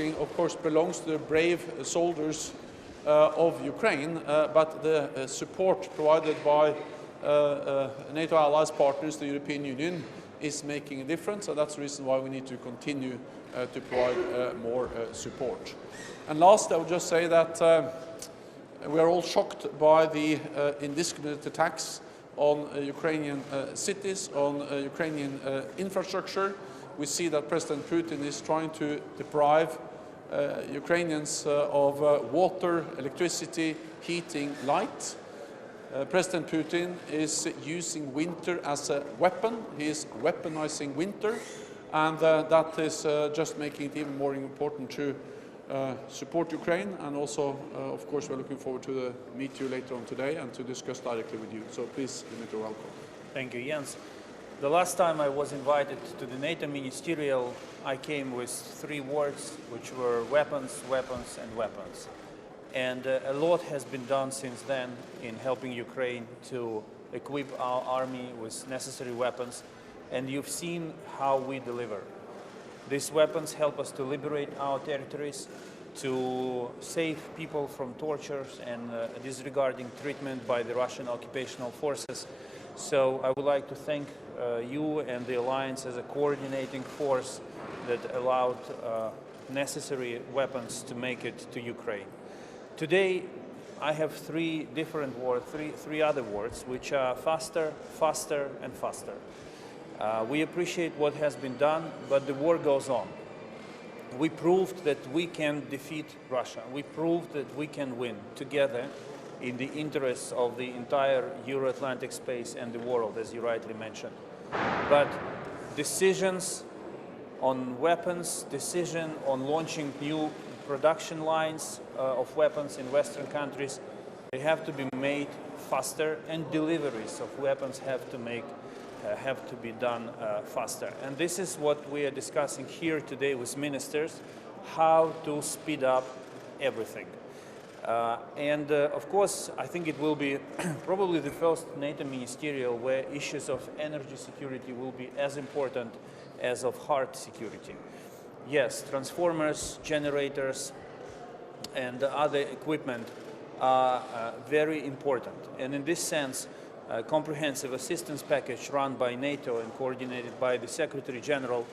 asking, of course, belongs to the brave soldiers of Ukraine, but the support provided by NATO allies, partners, the European Union, is making a difference, and that's the reason why we need to continue to provide more support. And last, I would just say that we are all shocked by the indiscriminate attacks on Ukrainian cities, on Ukrainian infrastructure. We see that President Putin is trying to deprive Ukrainians of water, electricity, heating, light. President Putin is using winter as a weapon. He is weaponizing winter, and that is just making it even more important to support Ukraine. And also, of course, we're looking forward to meet you later on today and to discuss directly with you. So please, Dmitry, welcome. Thank you, Jens. The last time I was invited to the NATO Ministerial, I came with 3 words, which were weapons, weapons, and weapons. And a lot has been done since then in helping Ukraine to equip our army with necessary weapons. And you've seen how we deliver. These weapons help us to liberate our territories, to save people from tortures and disregarding treatment by the Russian occupational forces. So I would like to thank you and the Alliance as a coordinating force that allowed necessary weapons to make it to Ukraine. Today, I have 3 different words, three other words, which are faster, faster, and faster. We appreciate what has been done, but the war goes on. We proved that we can defeat Russia. We proved that we can win together in the interests of the entire Euro-Atlantic space and the world, as you rightly mentioned. But decisions on weapons, decision on launching new production lines of weapons in Western countries, they have to be made faster, and deliveries of weapons have to be done faster. And this is what we are discussing here today with ministers, how to speed up everything. Of course, I think it will be probably the first NATO ministerial where issues of energy security will be as important as of hard security. Yes, transformers, generators, and other equipment are very important. And in this sense, a comprehensive assistance package run by NATO and coordinated by the Secretary General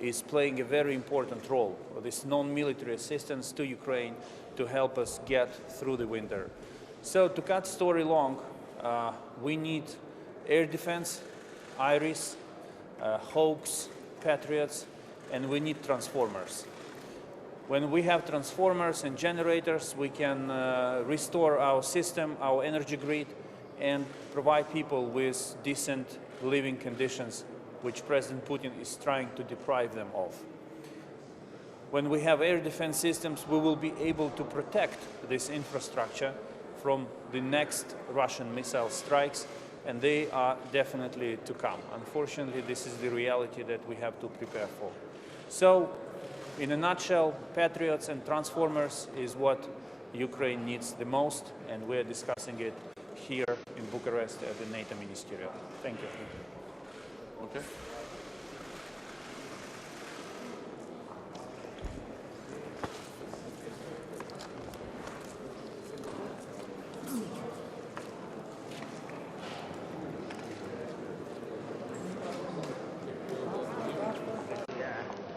is playing a very important role. This non-military assistance to Ukraine to help us get through the winter. So to cut story long, we need air defense, IRIS, Hawks, Patriots, and we need transformers. When we have transformers and generators, we can restore our system, our energy grid, and provide people with decent living conditions, which President Putin is trying to deprive them of. When we have air defense systems, we will be able to protect this infrastructure from the next Russian missile strikes, and they are definitely to come. Unfortunately, this is the reality that we have to prepare for. So, in a nutshell, Patriots and transformers is what Ukraine needs the most, and we're discussing it here in Bucharest at the NATO Ministerial. Thank you. Okay.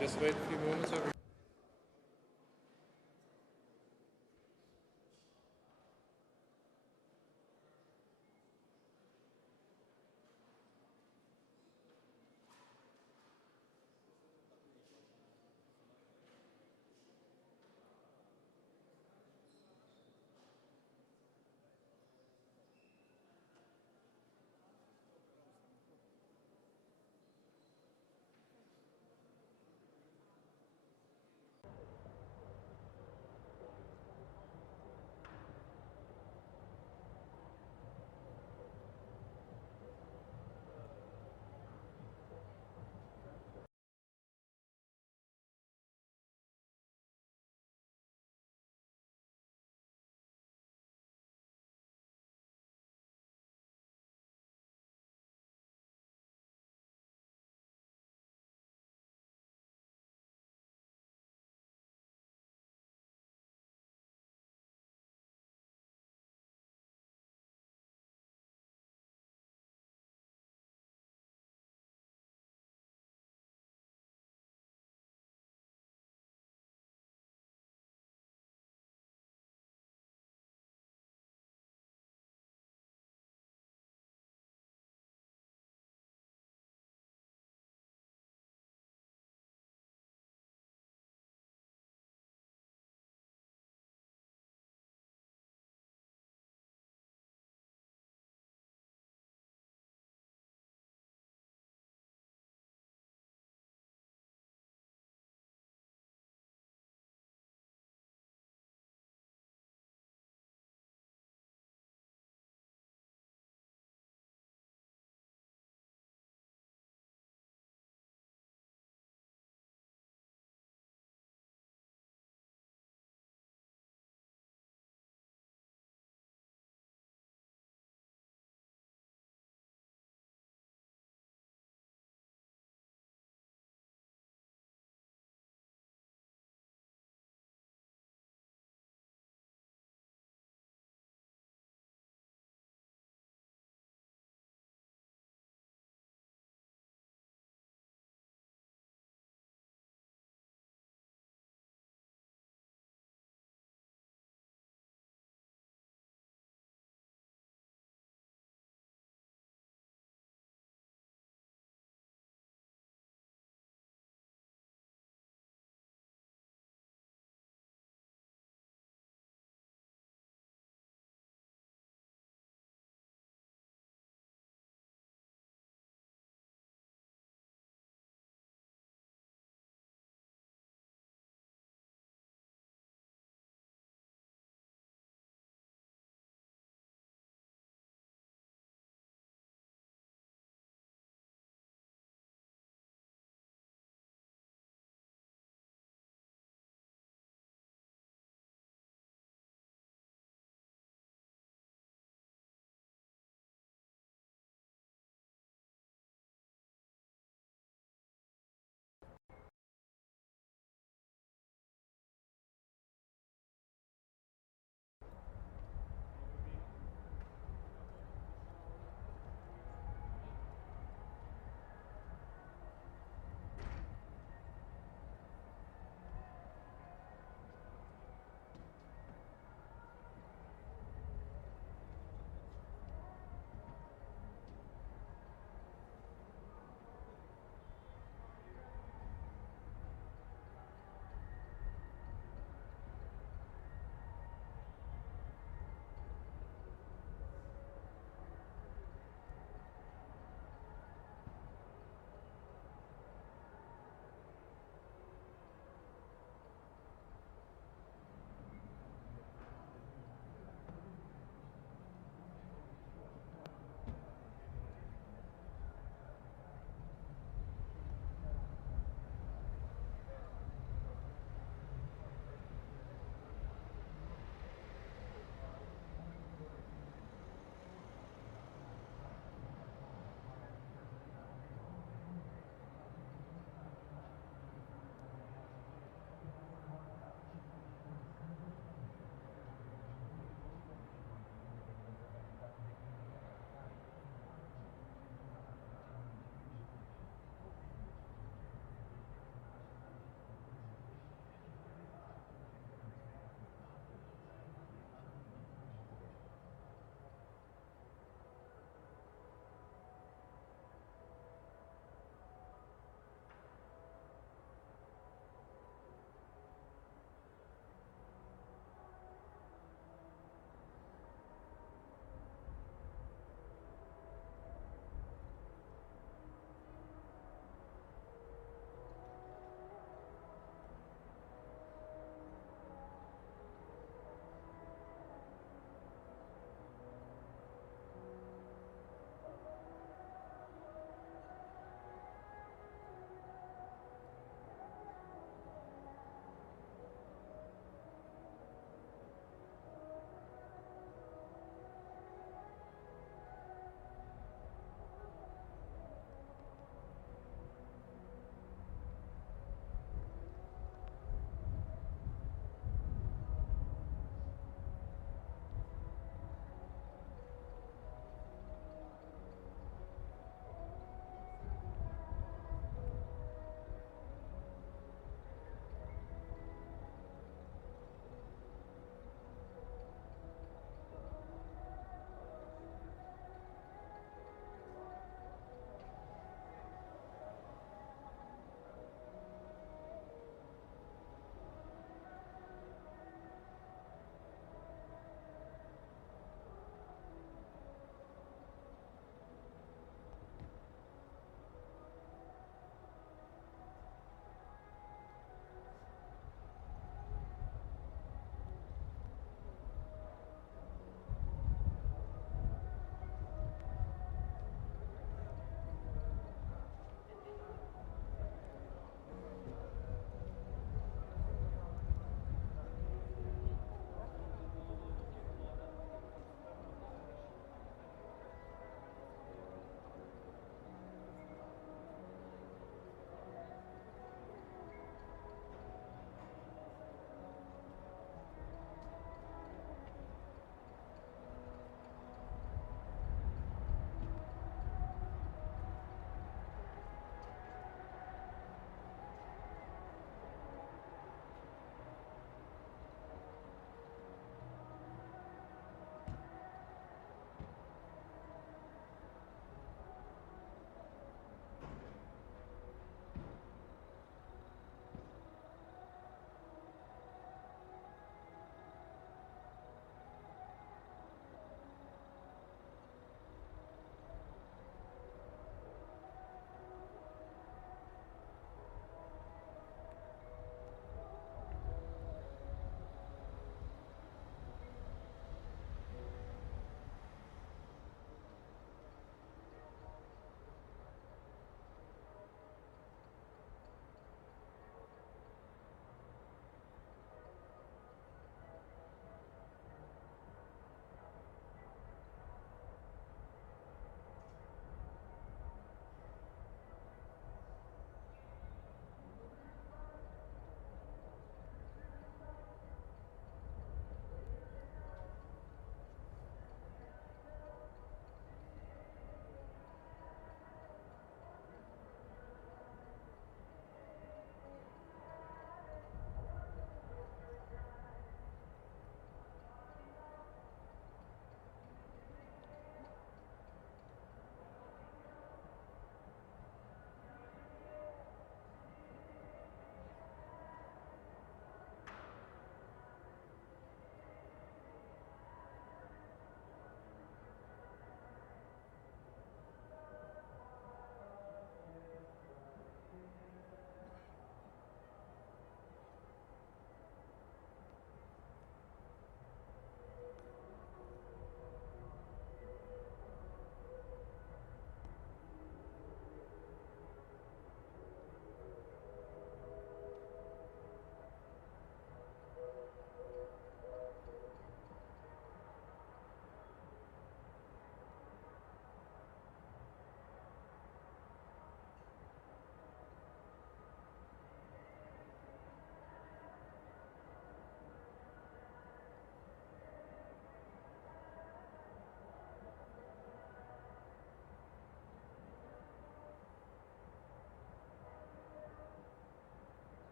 Just wait a few moments.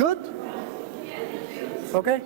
Good? Okay.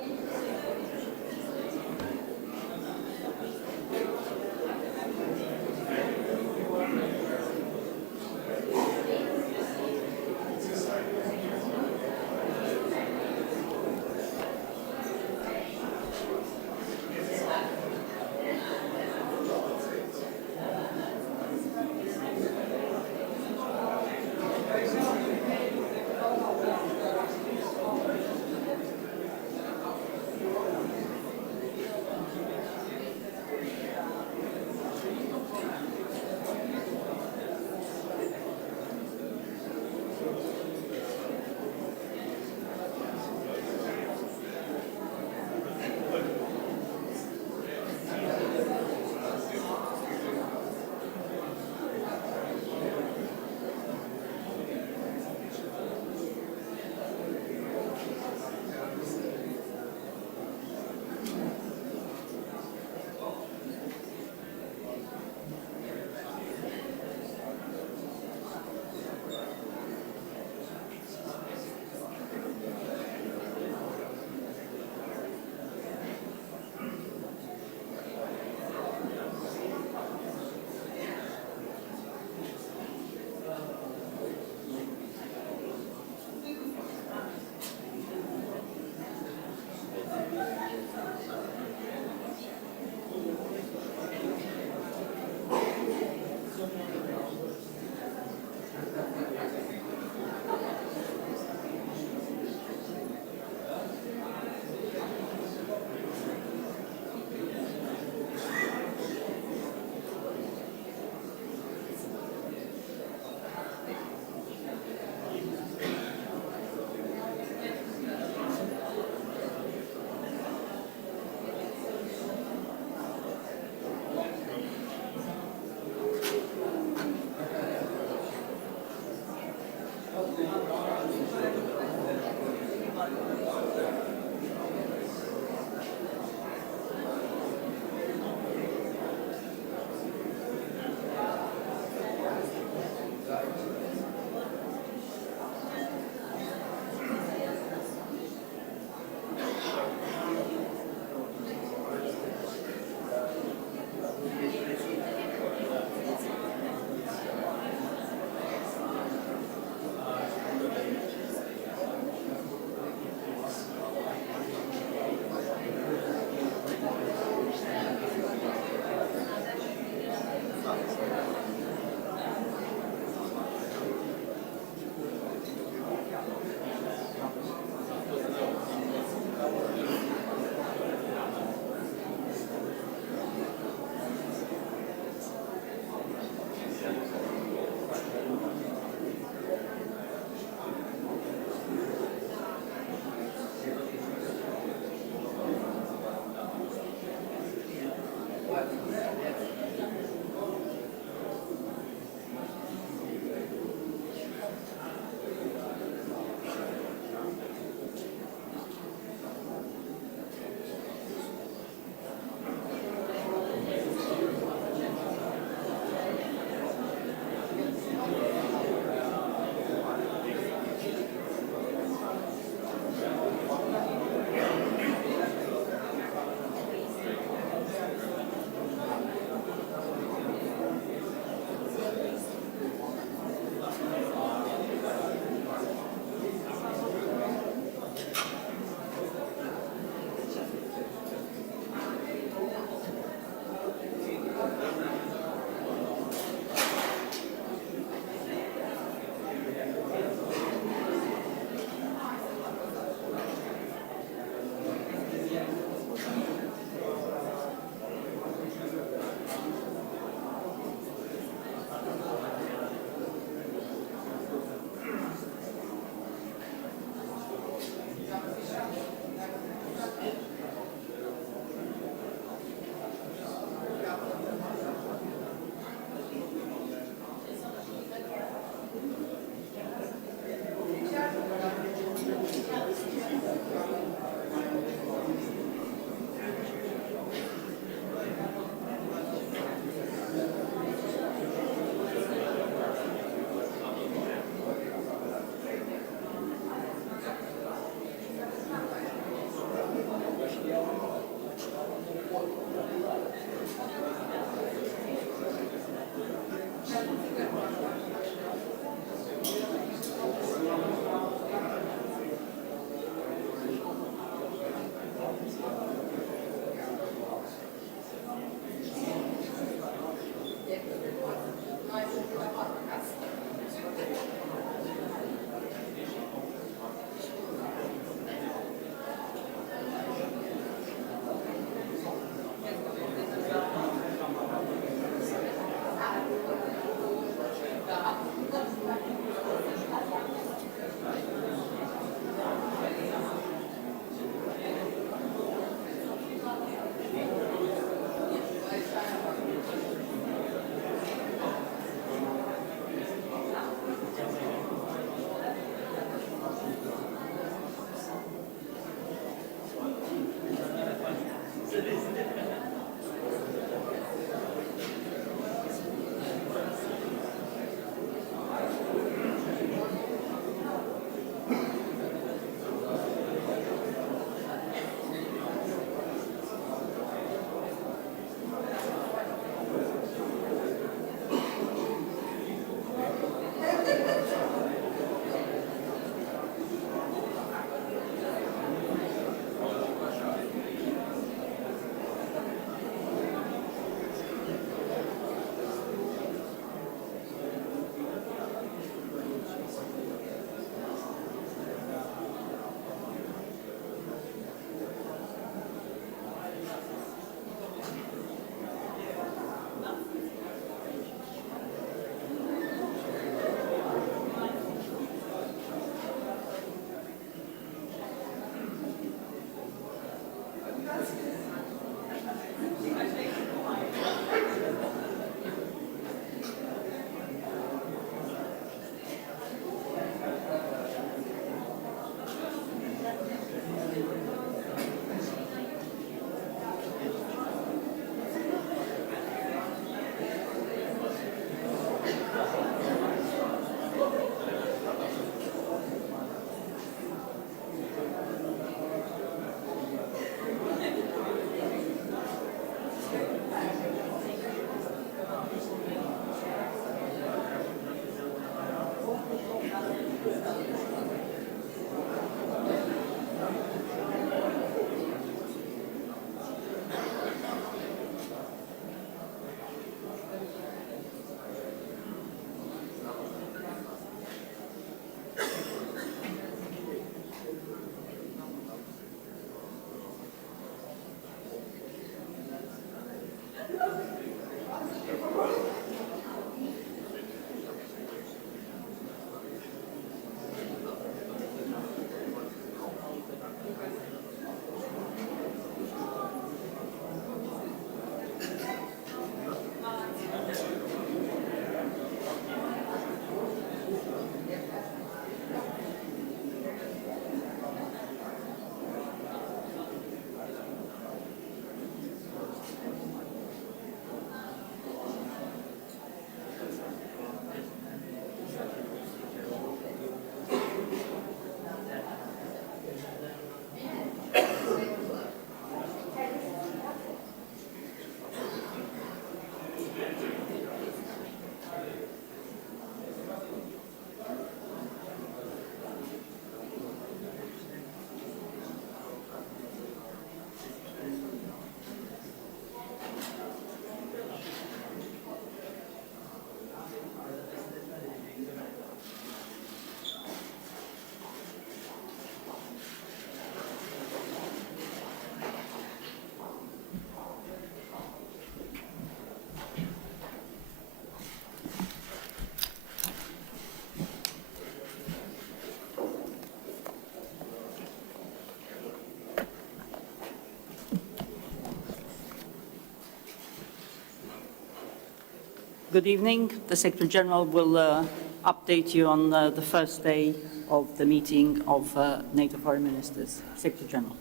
Good evening. The Secretary General will update you on the first day of the meeting of NATO foreign ministers. Secretary General.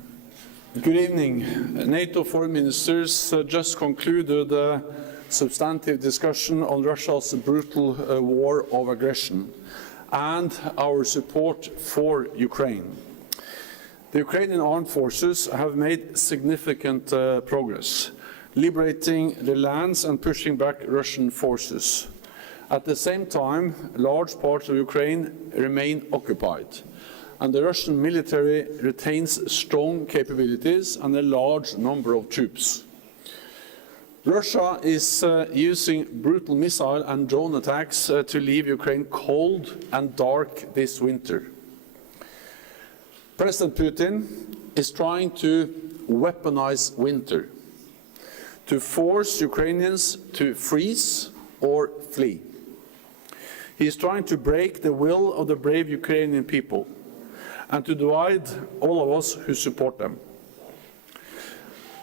Good evening. NATO foreign ministers just concluded a substantive discussion on Russia's brutal war of aggression and our support for Ukraine. The Ukrainian armed forces have made significant progress, liberating the lands and pushing back Russian forces. At the same time, large parts of Ukraine remain occupied, and the Russian military retains strong capabilities and a large number of troops. Russia is using brutal missile and drone attacks to leave Ukraine cold and dark this winter. President Putin is trying to weaponize winter, to force Ukrainians to freeze or flee. He is trying to break the will of the brave Ukrainian people and to divide all of us who support them.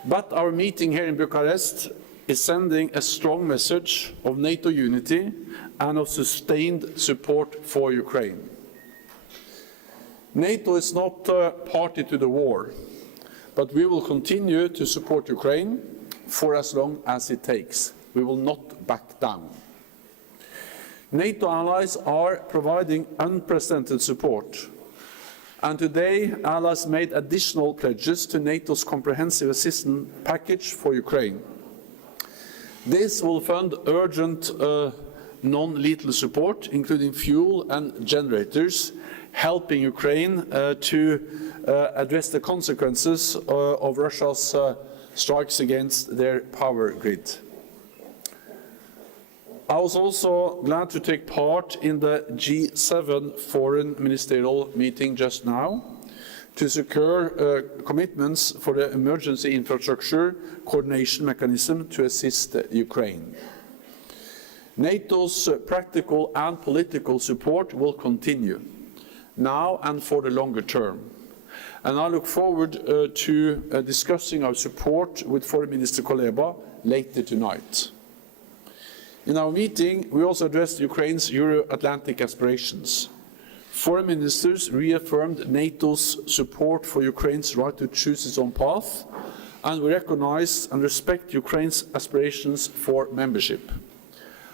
But our meeting here in Bucarest is sending a strong message of NATO unity and of sustained support for Ukraine. NATO is not party to the war, but we will continue to support Ukraine for as long as it takes. We will not back down. NATO allies are providing unprecedented support, and today allies made additional pledges to NATO's comprehensive assistance package for Ukraine. This will fund urgent non-lethal support, including fuel and generators, helping Ukraine to address the consequences of Russia's strikes against their power grid. I was also glad to take part in the G7 foreign ministerial meeting just now to secure commitments for the emergency infrastructure coordination mechanism to assist Ukraine. NATO's practical and political support will continue, now and for the longer term. And I look forward to discussing our support with Foreign Minister Kuleba later tonight. In our meeting, we also addressed Ukraine's Euro-Atlantic aspirations. Foreign ministers reaffirmed NATO's support for Ukraine's right to choose its own path, and we recognize and respect Ukraine's aspirations for membership.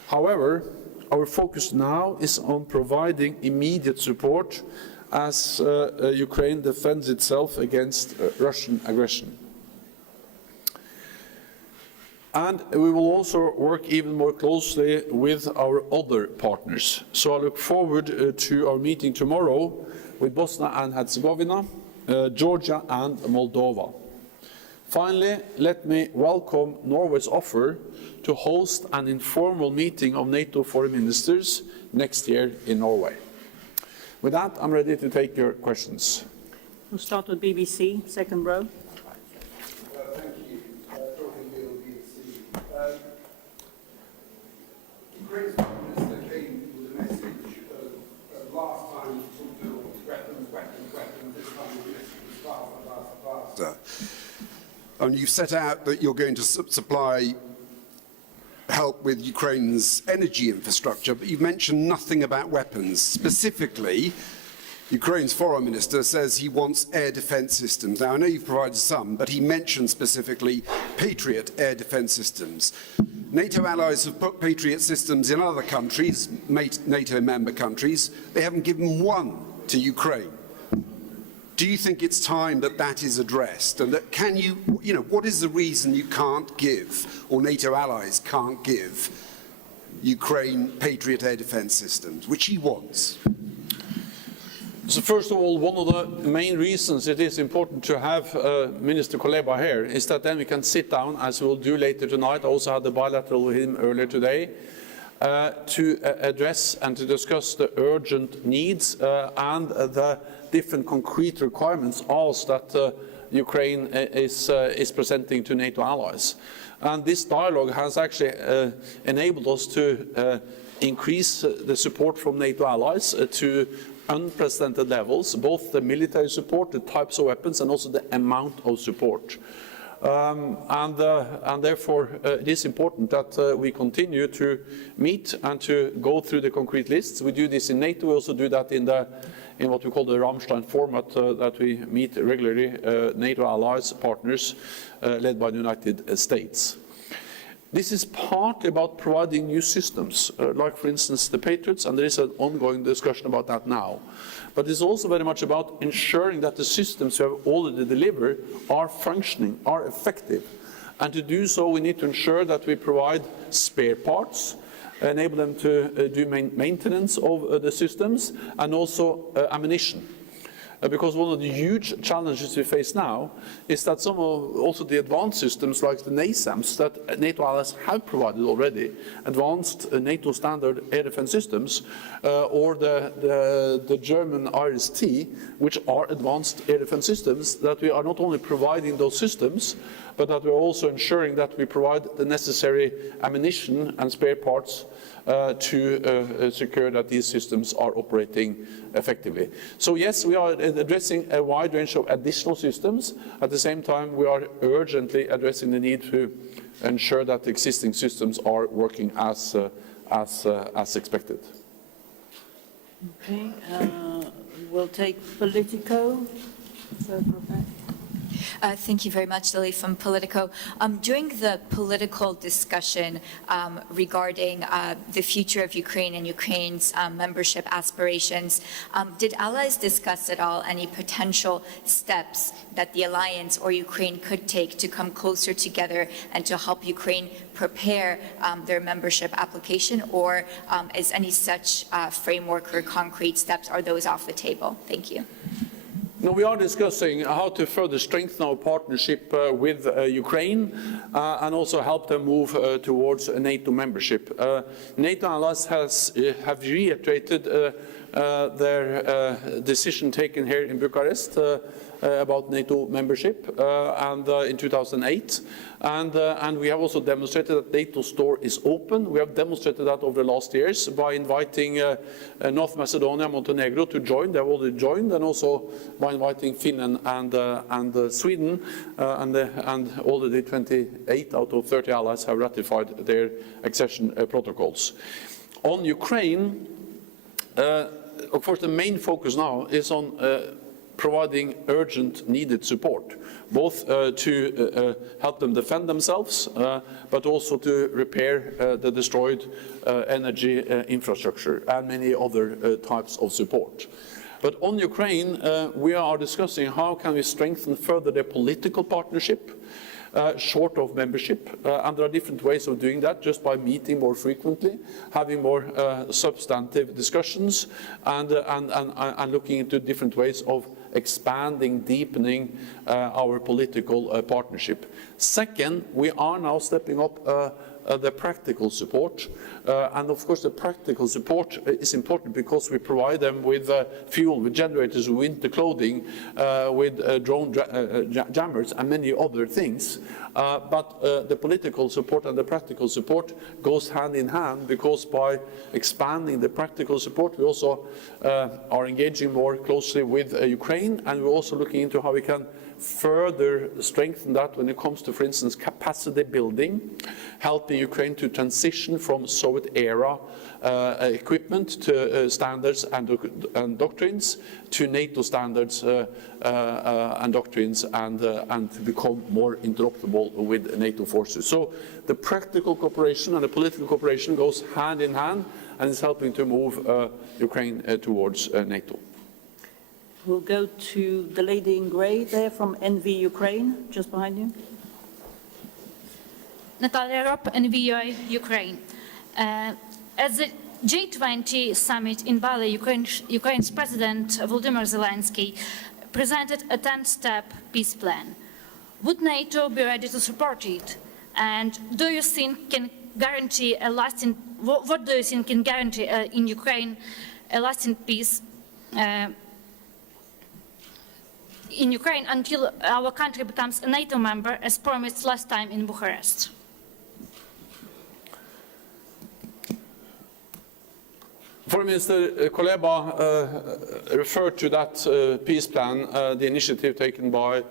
However, our focus now is on providing immediate support as Ukraine defends itself against Russian aggression. And we will also work even more closely with our other partners. So I look forward to our meeting tomorrow with Bosnia and Herzegovina, Georgia and Moldova. Finally, let me welcome Norway's offer to host an informal meeting of NATO foreign ministers next year in Norway. With that, I'm ready to take your questions. We'll start with BBC, second row. Ukraine's Prime Minister came with a message last time to build weapons, this time the message was faster. And you set out that you're going to supply help with Ukraine's energy infrastructure, but you've mentioned nothing about weapons. Specifically, Ukraine's foreign minister says he wants air defense systems. Now, I know you've provided some, but he mentioned specifically Patriot air defense systems. NATO allies have put Patriot systems in other countries, NATO member countries. They haven't given one to Ukraine. Do you think it's time that that is addressed? And that what is the reason you can't give, or NATO allies can't give, Ukraine Patriot air defense systems, which he wants? So first of all, one of the main reasons it is important to have Minister Kuleba here is that then we can sit down, as we'll do later tonight. I also had a bilateral with him earlier today, to address and to discuss the urgent needs and the different concrete requirements asked that Ukraine is presenting to NATO allies. And this dialogue has actually enabled us to increase the support from NATO allies to unprecedented levels, both the military support, the types of weapons, and also the amount of support. And therefore, it is important that we continue to meet and to go through the concrete lists. We do this in NATO. We also do that in what we call the Ramstein format, that we meet regularly, NATO allies, partners, led by the United States. This is partly about providing new systems, like, for instance, the Patriots, and there is an ongoing discussion about that now. But it's also very much about ensuring that the systems we have already delivered are functioning, are effective. And to do so, we need to ensure that we provide spare parts, enable them to do maintenance of the systems, and also ammunition. Because one of the huge challenges we face now is that some of also the advanced systems like the NASAMS that NATO allies have provided already, advanced NATO standard air defense systems, or the German IRIS-T, which are advanced air defense systems, that we are not only providing those systems, but that we are also ensuring that we provide the necessary ammunition and spare parts to secure that these systems are operating effectively. So yes, we are addressing a wide range of additional systems. At the same time, we are urgently addressing the need to ensure that the existing systems are working as expected. Okay, we'll take Politico. Thank you very much, Lily from Politico. During the political discussion regarding the future of Ukraine and Ukraine's membership aspirations, did allies discuss at all any potential steps that the alliance or Ukraine could take to come closer together and to help Ukraine prepare their membership application, or is any such framework or concrete steps, are those off the table? Thank you. No, we are discussing how to further strengthen our partnership with Ukraine and also help them move towards NATO membership. NATO allies have reiterated their decision taken here in Bucarest about NATO membership in 2008. And we have also demonstrated that NATO's door is open. We have demonstrated that over the last years by inviting North Macedonia, Montenegro to join. They have already joined, and also by inviting Finland and Sweden, and already 28 out of 30 allies have ratified their accession protocols. On Ukraine, of course, the main focus now is on providing urgent needed support, both to help them defend themselves, but also to repair the destroyed energy infrastructure and many other types of support. But on Ukraine, we are discussing how can we strengthen further their political partnership, short of membership, and there are different ways of doing that, just by meeting more frequently, having more substantive discussions, and looking into different ways of expanding, deepening our political partnership. Second, we are now stepping up the practical support, and of course the practical support is important because we provide them with fuel, with generators, with winter clothing, with drone jammers and many other things. But the political support and the practical support goes hand in hand, because by expanding the practical support we also are engaging more closely with Ukraine, and we're also looking into how we can further strengthen that when it comes to, for instance, capacity building, helping Ukraine to transition from Soviet-era equipment to standards and doctrines, to NATO standards and doctrines, and to become more interoperable with NATO forces. So the practical cooperation and the political cooperation goes hand in hand, and is helping to move Ukraine towards NATO. We'll go to the lady in grey there from NV Ukraine, just behind you. Natalia Rob, NV Ukraine. At the G20 summit in Bali, Ukraine's President Volodymyr Zelensky presented a 10-step peace plan. Would NATO be ready to support it? And do you think can guarantee a lasting? What do you think can guarantee in Ukraine a lasting peace? In Ukraine until our country becomes a NATO member, as promised last time in Bucarest? Foreign Minister Kuleba referred to that peace plan, the initiative taken by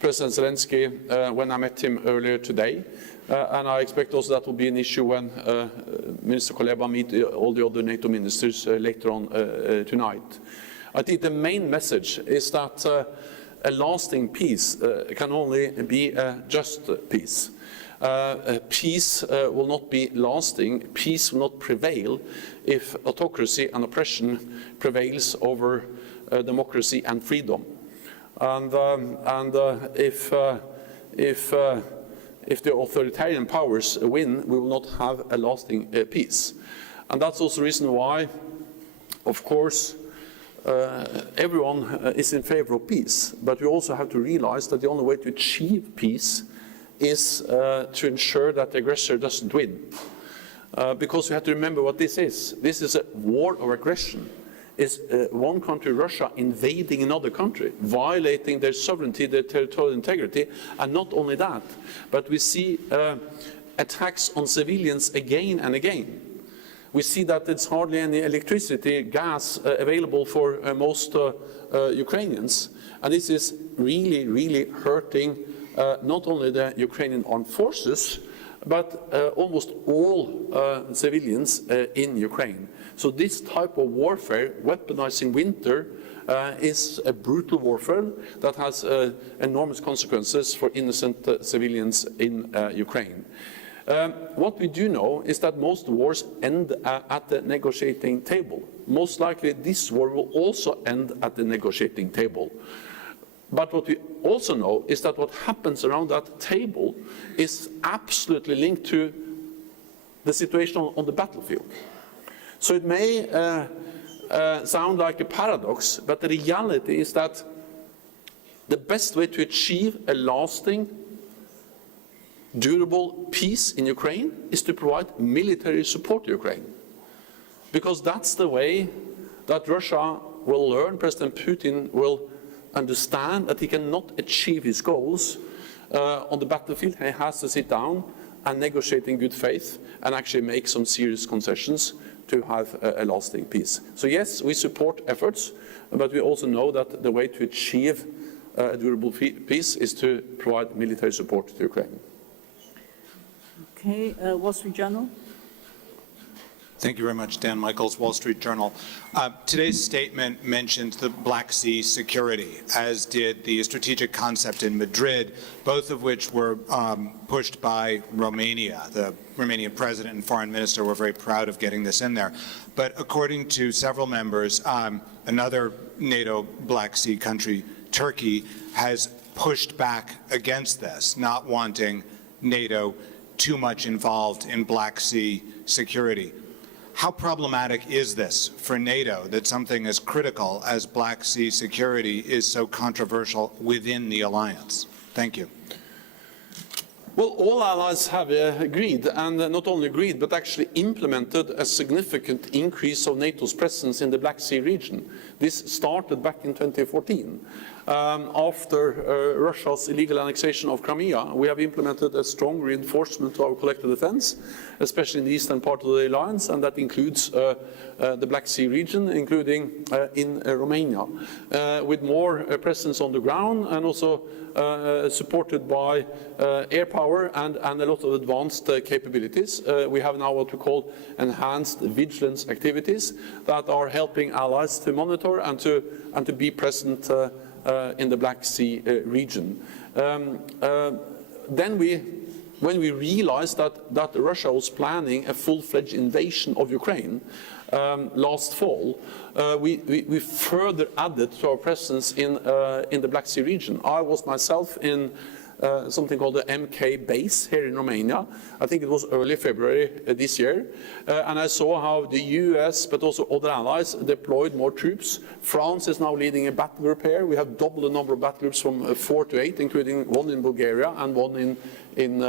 President Zelensky when I met him earlier today. And I expect also that will be an issue when Minister Kuleba meet all the other NATO ministers later on tonight. I think the main message is that a lasting peace can only be a just peace. Peace will not be lasting, peace will not prevail if autocracy and oppression prevails over democracy and freedom. And if the authoritarian powers win, we will not have a lasting peace. And that's also the reason why, of course, everyone is in favor of peace. But we also have to realize that the only way to achieve peace is to ensure that the aggressor doesn't win. Because we have to remember what this is. This is a war of aggression. It's one country, Russia, invading another country, violating their sovereignty, their territorial integrity, and not only that, but we see attacks on civilians again and again. We see that there's hardly any electricity, gas available for most Ukrainians, and this is really, really hurting not only the Ukrainian armed forces, but almost all civilians in Ukraine. So this type of warfare, weaponizing winter, is a brutal warfare that has enormous consequences for innocent civilians in Ukraine. What we do know is that most wars end at the negotiating table. Most likely this war will also end at the negotiating table. But what we also know is that what happens around that table is absolutely linked to the situation on the battlefield. So it may sound like a paradox, but the reality is that the best way to achieve a lasting, durable peace in Ukraine is to provide military support to Ukraine. Because that's the way that Russia will learn, President Putin will understand that he cannot achieve his goals on the battlefield. He has to sit down and negotiate in good faith and actually make some serious concessions to have a lasting peace. So yes, we support efforts, but we also know that the way to achieve a durable peace is to provide military support to Ukraine. Okay, Wall Street Journal. Thank you very much, Dan Michaels, Wall Street Journal. Today's statement mentioned the Black Sea security, as did the strategic concept in Madrid, both of which were pushed by Romania. The Romanian president and foreign minister were very proud of getting this in there. But according to several members, another NATO Black Sea country, Turkey, has pushed back against this, not wanting NATO too much involved in Black Sea security. How problematic is this for NATO that something as critical as Black Sea security is so controversial within the alliance? Thank you. Well, all allies have agreed, and not only agreed, but actually implemented a significant increase of NATO's presence in the Black Sea region. This started back in 2014. After Russia's illegal annexation of Crimea, we have implemented a strong reinforcement to our collective defense, especially in the eastern part of the alliance, and that includes the Black Sea region, including in Romania, with more presence on the ground and also supported by air power and a lot of advanced capabilities. We have now what we call enhanced vigilance activities that are helping allies to monitor and to be present in the Black Sea region. Then when we realized that Russia was planning a full-fledged invasion of Ukraine last fall, we further added to our presence in the Black Sea region. I was myself in something called the MK base here in Romania. I think it was early February this year. And I saw how the US, but also other allies, deployed more troops. France is now leading a battle group here. We have doubled the number of battle groups from 4 to 8, including one in Bulgaria and one in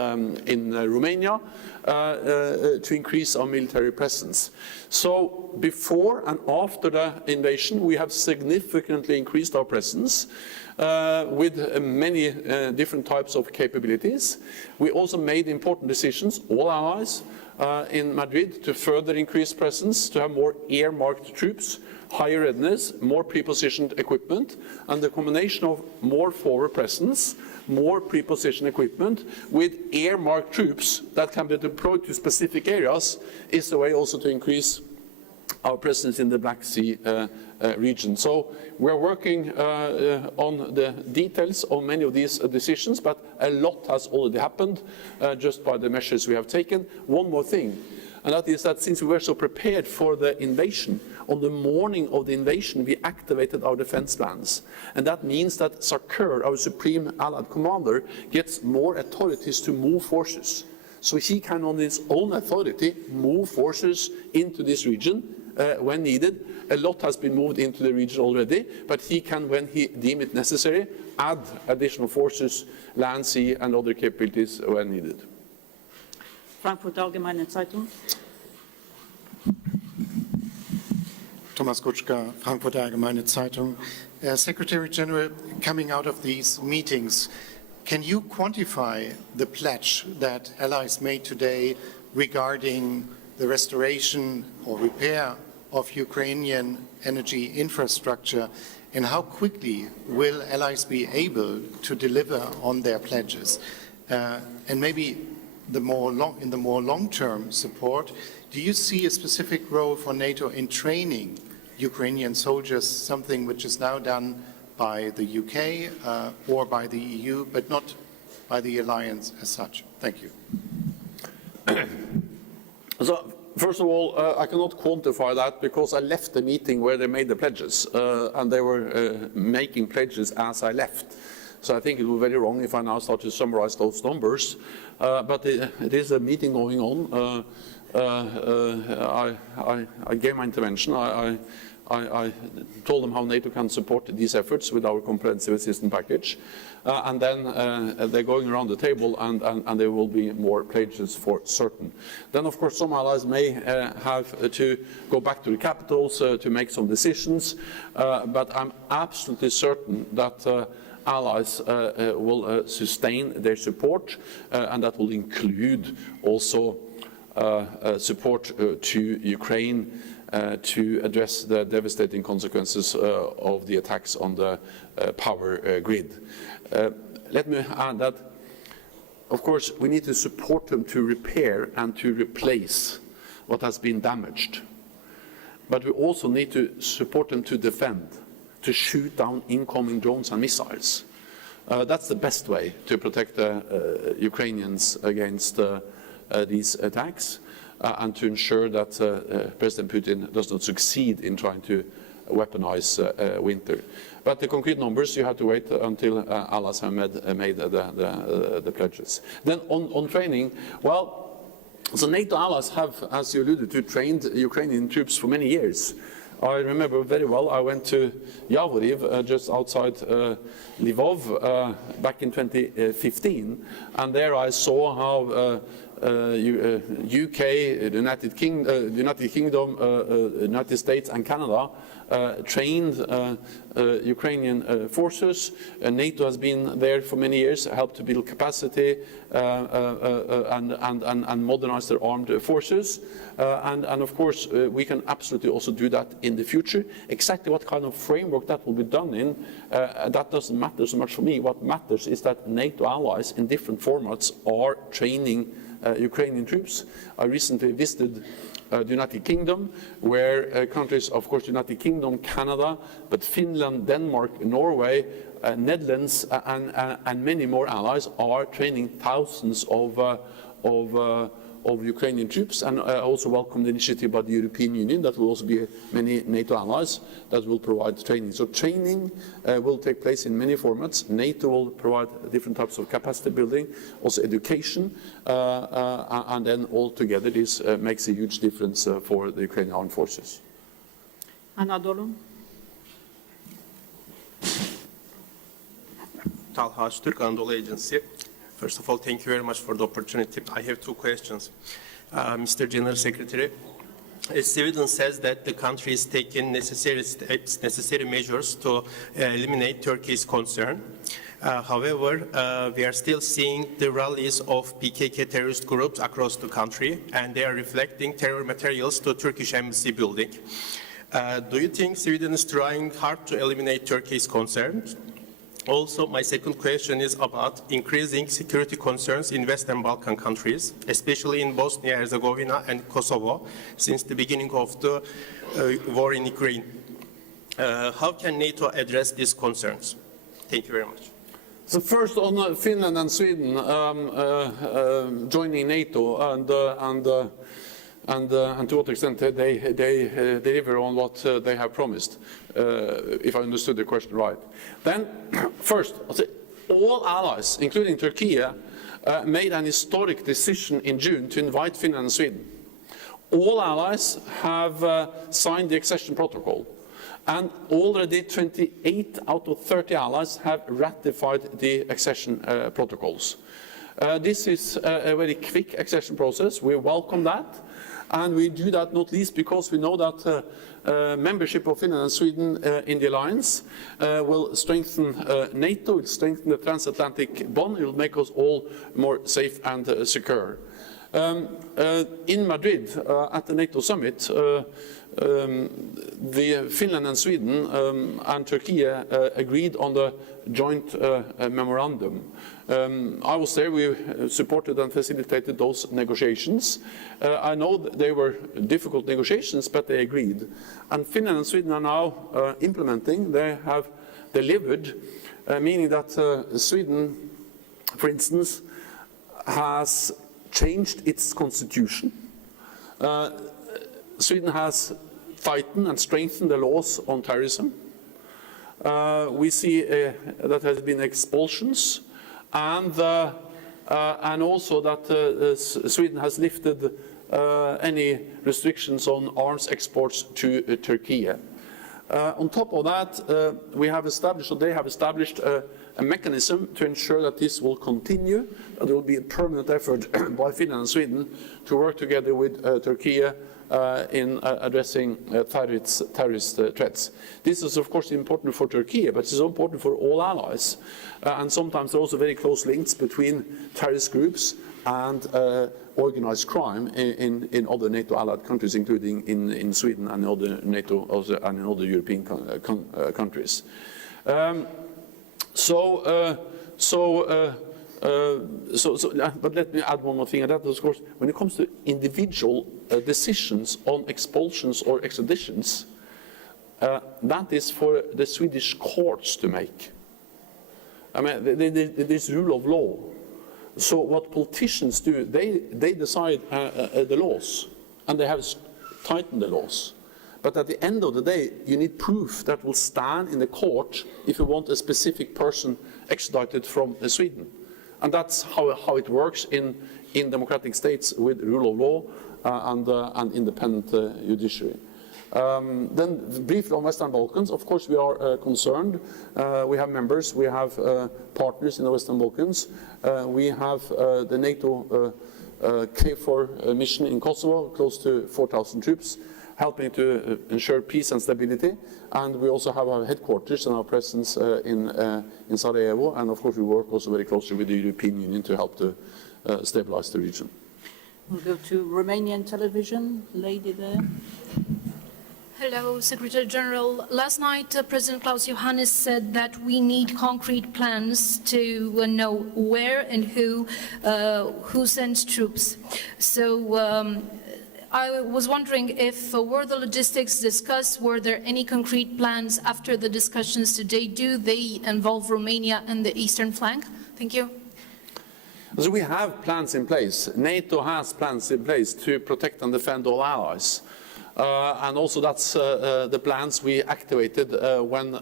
Romania, to increase our military presence. So before and after the invasion, we have significantly increased our presence with many different types of capabilities. We also made important decisions, all allies, in Madrid to further increase presence, to have more earmarked troops, higher readiness, more pre-positioned equipment, and the combination of more forward presence, more pre-positioned equipment with earmarked troops that can be deployed to specific areas is the way also to increase our presence in the Black Sea region. So we're working on the details of many of these decisions, but a lot has already happened just by the measures we have taken. One more thing, and that is that since we were so prepared for the invasion, on the morning of the invasion, we activated our defense plans. And that means that Sarkar, our Supreme Allied Commander, gets more authorities to move forces. So he can, on his own authority, move forces into this region when needed. A lot has been moved into the region already, but he can, when he deems it necessary, add additional forces, land, sea, and other capabilities when needed. Frankfurter Allgemeine Zeitung. Thomas Kutschka, Frankfurter Allgemeine Zeitung. Secretary General, coming out of these meetings, can you quantify the pledge that allies made today regarding the restoration or repair of Ukrainian energy infrastructure, and how quickly will allies be able to deliver on their pledges? And maybe in the more long-term support, do you see a specific role for NATO in training Ukrainian soldiers, something which is now done by the UK or by the EU, but not by the alliance as such? Thank you. So, first of all, I cannot quantify that because I left the meeting where they made the pledges, and they were making pledges as I left. So I think it would be very wrong if I now start to summarize those numbers. But it is a meeting going on. I gave my intervention. I told them how NATO can support these efforts with our comprehensive assistance package. And then they're going around the table, and there will be more pledges for certain. Then, of course, some allies may have to go back to the capitals to make some decisions, but I'm absolutely certain that allies will sustain their support, and that will include also support to Ukraine to address the devastating consequences of the attacks on the power grid. Let me add that, of course, we need to support them to repair and to replace what has been damaged. But we also need to support them to defend, to shoot down incoming drones and missiles. That's the best way to protect the Ukrainians against these attacks, and to ensure that President Putin does not succeed in trying to weaponize winter. But the concrete numbers, you have to wait until allies have made the pledges. Then on training, well, so NATO allies have, as you alluded to, trained Ukrainian troops for many years. I remember very well, I went to Yavoriv, just outside Lvov, back in 2015, and there I saw how UK, the United Kingdom, United States and Canada trained Ukrainian forces. NATO has been there for many years, helped to build capacity and modernize their armed forces. And of course, we can absolutely also do that in the future. Exactly what kind of framework that will be done in, that doesn't matter so much for me. What matters is that NATO allies in different formats are training Ukrainian troops. I recently visited the United Kingdom, where countries, of course, United Kingdom, Canada, but Finland, Denmark, Norway, Netherlands, and many more allies are training thousands of Ukrainian troops, and I also welcome the initiative by the European Union. That will also be many NATO allies that will provide training. So training will take place in many formats. NATO will provide different types of capacity building, also education, and then all together this makes a huge difference for the Ukrainian armed forces. Anadolu. Talha Türk, Anadolu Agency. First of all, thank you very much for the opportunity. I have two questions. Mr. General Secretary, Sweden says that the country is taking necessary steps, necessary measures to eliminate Turkey's concern. However, we are still seeing the rallies of PKK terrorist groups across the country, and they are reflecting terror materials to Turkish embassy building. Do you think Sweden is trying hard to eliminate Turkey's concerns? Also, my second question is about increasing security concerns in Western Balkan countries, especially in Bosnia-Herzegovina and Kosovo, since the beginning of the war in Ukraine. How can NATO address these concerns? Thank you very much. So first on Finland and Sweden joining NATO and to what extent they deliver on what they have promised, if I understood the question right. Then, first, all allies, including Turkey, made an historic decision in June to invite Finland and Sweden. All allies have signed the accession protocol, and already 28 out of 30 allies have ratified the accession protocols. This is a very quick accession process. We welcome that. And we do that not least because we know that membership of Finland and Sweden in the alliance will strengthen NATO, will strengthen the transatlantic bond, it will make us all more safe and secure. In Madrid, at the NATO summit, the Finland and Sweden and Turkey agreed on the joint memorandum. I was there, we supported and facilitated those negotiations. I know that they were difficult negotiations, but they agreed. And Finland and Sweden are now implementing, they have delivered, meaning that Sweden, for instance, has changed its constitution. Sweden has tightened and strengthened the laws on terrorism. We see that has been expulsions, and also that Sweden has lifted any restrictions on arms exports to Turkey. On top of that, we have established, or they have established, a mechanism to ensure that this will continue. There will be a permanent effort by Finland and Sweden to work together with Turkey in addressing terrorist threats. This is of course important for Turkey, but it's also important for all allies. And sometimes there are also very close links between terrorist groups and organized crime in other NATO allied countries, including in Sweden and other NATO and in other European countries. But let me add one more thing, and that is, of course, when it comes to individual decisions on expulsions or extraditions, that is for the Swedish courts to make. I mean, there's rule of law. So what politicians do, they decide the laws, and they have tightened the laws. But at the end of the day, you need proof that will stand in the court if you want a specific person extradited from Sweden. And that's how it works in democratic states with rule of law and independent judiciary. Then briefly on Western Balkans, of course we are concerned. We have members, we have partners in the Western Balkans. We have the NATO KFOR mission in Kosovo, close to 4,000 troops, helping to ensure peace and stability. And we also have our headquarters and our presence in Sarajevo. And of course we work also very closely with the European Union to help to stabilize the region. We'll go to Romanian television, lady there. Hello, Secretary General. Last night, President Klaus Johannes said that we need concrete plans to know where and who sends troops. So I was wondering if were the logistics discussed, were there any concrete plans after the discussions today? Do they involve Romania and the eastern flank? Thank you. So we have plans in place. NATO has plans in place to protect and defend all allies. And also that's the plans we activated when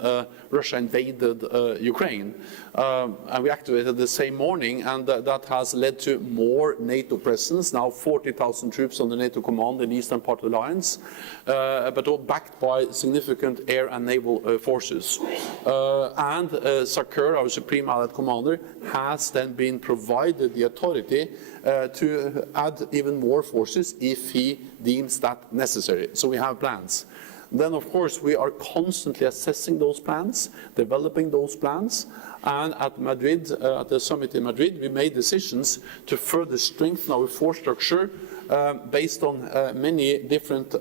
Russia invaded Ukraine. And we activated the same morning, and that has led to more NATO presence, now 40,000 troops under NATO command in the eastern part of the alliance, but all backed by significant air and naval forces. And SACEUR, our Supreme Allied Commander, has then been provided the authority to add even more forces if he deems that necessary. So we have plans. Then, of course, we are constantly assessing those plans, developing those plans, and at Madrid, at the summit in Madrid, we made decisions to further strengthen our force structure based on many different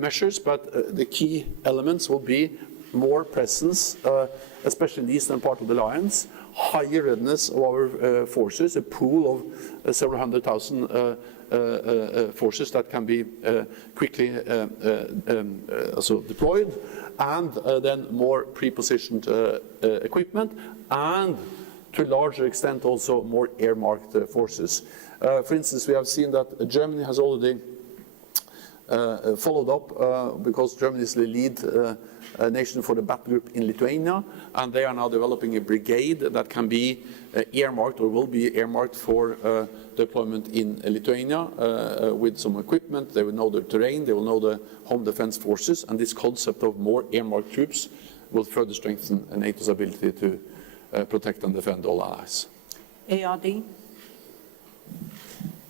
measures, but the key elements will be more presence, especially in the eastern part of the alliance, higher readiness of our forces, a pool of several hundred thousand forces that can be quickly also deployed, and then more pre-positioned equipment, and to a larger extent also more air-marked forces. For instance, we have seen that Germany has already followed up because Germany is the lead nation for the battle group in Lithuania, and they are now developing a brigade that can be earmarked or will be earmarked for deployment in Lithuania with some equipment. They will know the terrain, they will know the home defense forces, and this concept of more earmarked troops will further strengthen NATO's ability to protect and defend all allies. ARD.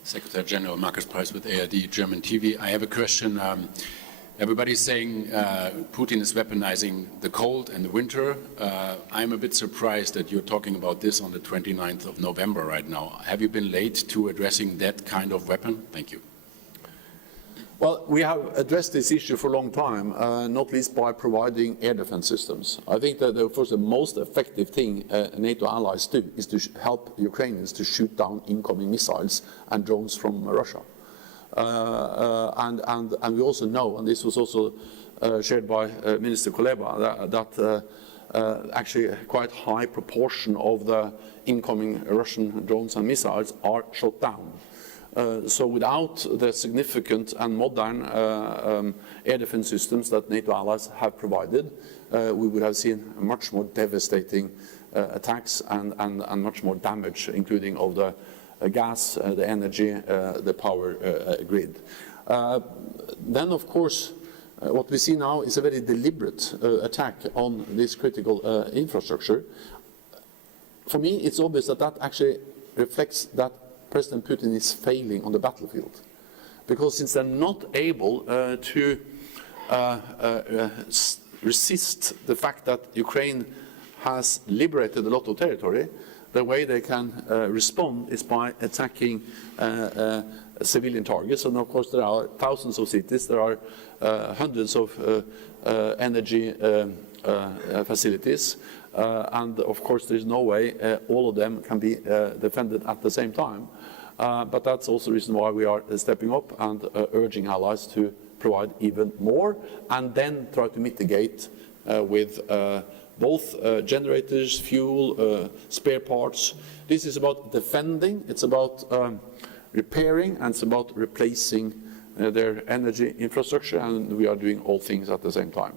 Secretary General Markus Price with ARD German TV. I have a question. Everybody's saying Putin is weaponizing the cold and the winter. I'm a bit surprised that you're talking about this on the 29th of November right now. Have you been late to addressing that kind of weapon? Thank you. Well, we have addressed this issue for a long time, not least by providing air defense systems. I think that, of course, the most effective thing NATO allies do is to help Ukrainians to shoot down incoming missiles and drones from Russia. And we also know, and this was also shared by Minister Kuleba, that actually a quite high proportion of the incoming Russian drones and missiles are shot down. So without the significant and modern air defense systems that NATO allies have provided, we would have seen much more devastating attacks and much more damage, including of the gas, the energy, the power grid. Then, of course, what we see now is a very deliberate attack on this critical infrastructure. For me, it's obvious that that actually reflects that President Putin is failing on the battlefield, because since they're not able to resist the fact that Ukraine has liberated a lot of territory, the way they can respond is by attacking civilian targets. And of course there are thousands of cities, there are hundreds of energy facilities, and of course there's no way all of them can be defended at the same time. But that's also the reason why we are stepping up and urging allies to provide even more, and then try to mitigate with both generators, fuel, spare parts. This is about defending, it's about repairing, and it's about replacing their energy infrastructure, and we are doing all things at the same time.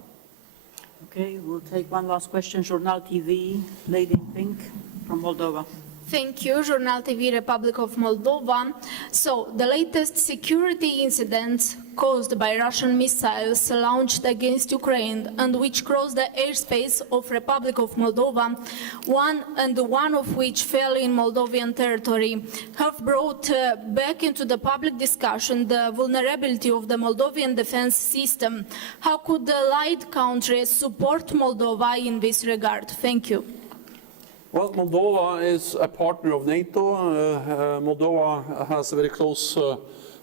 Okay, we'll take one last question. Journal TV, lady in pink from Moldova. Thank you, Journal TV, Republic of Moldova. So, the latest security incidents caused by Russian missiles launched against Ukraine and which crossed the airspace of Republic of Moldova, one of which fell in Moldovan territory, have brought back into the public discussion the vulnerability of the Moldovan defense system. How could the allied countries support Moldova in this regard? Thank you. Well, Moldova is a partner of NATO. Moldova has a very close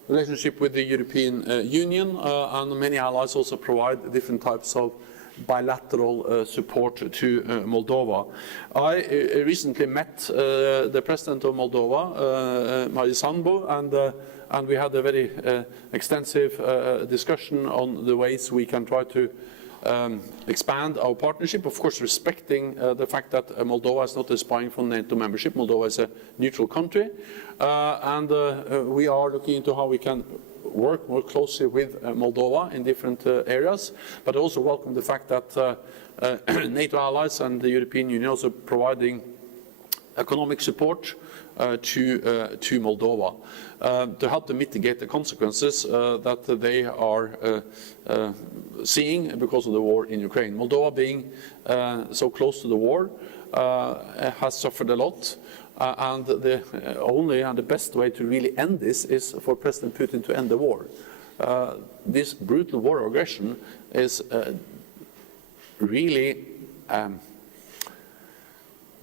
relationship with the European Union, and many allies also provide different types of bilateral support to Moldova. I recently met the President of Moldova, Maris Hanbo, and we had a very extensive discussion on the ways we can try to expand our partnership, of course respecting the fact that Moldova is not aspiring for NATO membership. Moldova is a neutral country, and we are looking into how we can work more closely with Moldova in different areas, but also welcome the fact that NATO allies and the European Union also providing economic support to Moldova to help them mitigate the consequences that they are seeing because of the war in Ukraine. Moldova being so close to the war has suffered a lot. And the only and the best way to really end this is for President Putin to end the war. This brutal war of aggression is really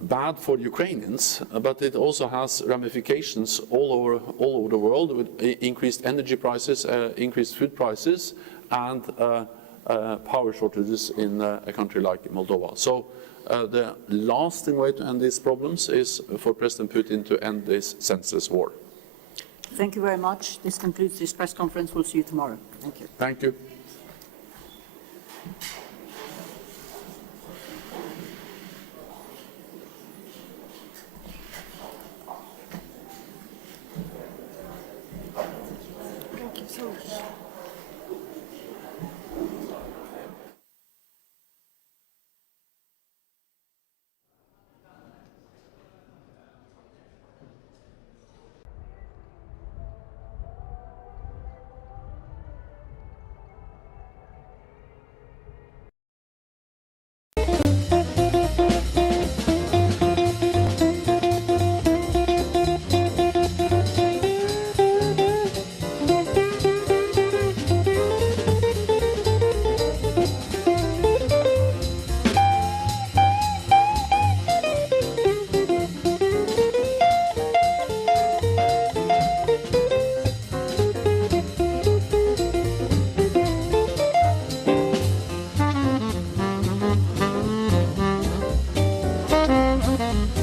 bad for Ukrainians, but it also has ramifications all over the world with increased energy prices, increased food prices, and power shortages in a country like Moldova. So the lasting way to end these problems is for President Putin to end this senseless war. Thank you very much. This concludes this press conference. We'll see you tomorrow. Thank you. Thank you.